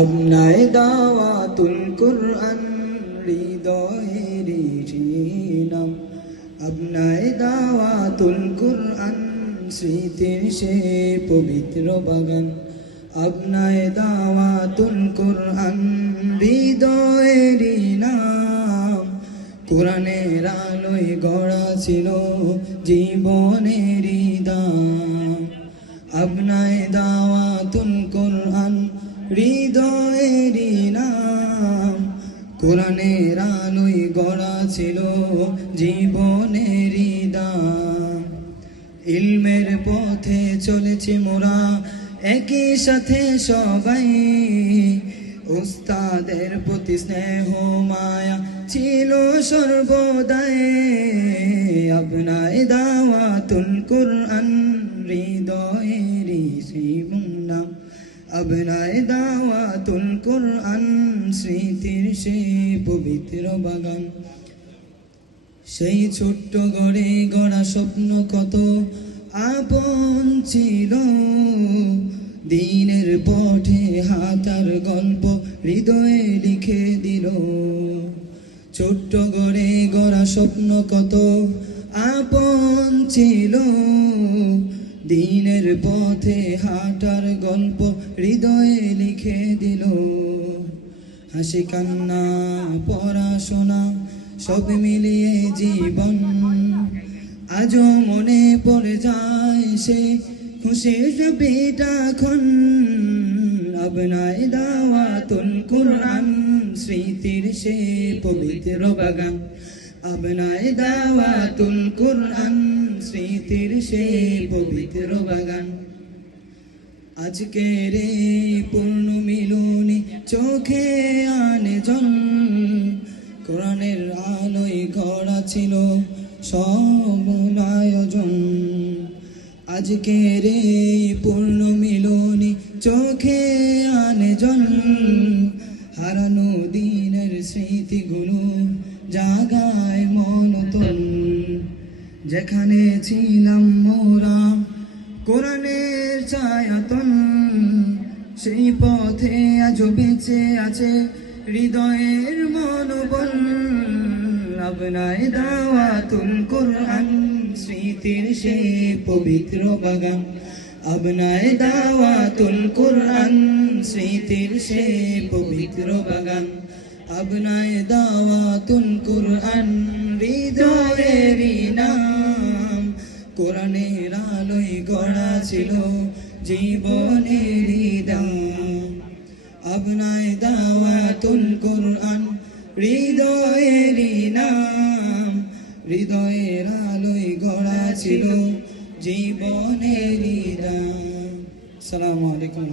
আপনায় দাওয়াতুল কুরআন হৃদয়েরই নাম, আপনায় দাওয়াতুল কুরআন স্মৃতির সে পবিত্র বাগান, আপনায় দাওয়াতুল কুরআন হৃদয়েরই নাম। কুরআনের আলোয় গড়া ছিল জীবনেরই দাম, আপনায় দাওয়াতুল কুরআন হৃদয়েরই নাম। কুরআনের আলোয় গড়া ছিল জীবনেরই দাম। ইলমের পথে চলেছি মোরা একই সাথে সবাই, উস্তাদের প্রতি স্নেহ মায়া ছিল সর্বদাই। আপনায় দাওয়াতুল কুরআন হৃদয়েরই নাম, আপনায় দাওয়াতুল কুরআন স্মৃতির সেই পবিত্র বাগান। সেই ছোট্ট গড়ে গড়া স্বপ্ন কত আপন ছিল, দিনের পথে হাঁটার গল্প হৃদয়ে লিখে দিল। ছোট্ট গড়ে গড়া স্বপ্ন কত আপন ছিল, দিনের পথে হাঁটার গল্প হৃদয়ে লিখে দিল। হাসি কান্না পড়াশোনা সব মিলিয়ে জীবন, আজও মনে পড়ে যায় সে খুশির বিটাক্ষণ। আপনায় দাওয়াতুল কুরআন স্মৃতির সে পবিত্র বাগান, আপনায় দাওয়াতুল কুরআন স্মৃতির সে পবিত্র বাগান। আজকের এই পূর্ণ মিলনী চোখে আনে জন, কোরআনের আলোয় গড়া ছিল সব আয়োজন। আজকের এই পূর্ণ মিলনী চোখে আনে জন, হারানো দিনের স্মৃতিগুলো জাগায় মনতন। যেখানে ছিলাম মোরা কোরআনের ছায়াতন, সেই পথে আজও বেঁচে আছে হৃদয়ের মনোবল। আপনায় দাওয়াতুল কুরআন স্মৃতির সে পবিত্র বাগান, আপনায় দাওয়াতুল কুরআন স্মৃতির সে পবিত্র বাগান। আপনায় দাওয়াতুল কুরআন হৃদয়েরই নাম, কোরআনের আলোয় গড়া ছিল জীবনেরই দাম। আপনায় দাওয়াতুল কুরআন হৃদয়েরই নাম, হৃদয়ের আলোয় গড়া ছিল জীবনেরই দাম। আসসালামু আলাইকুম।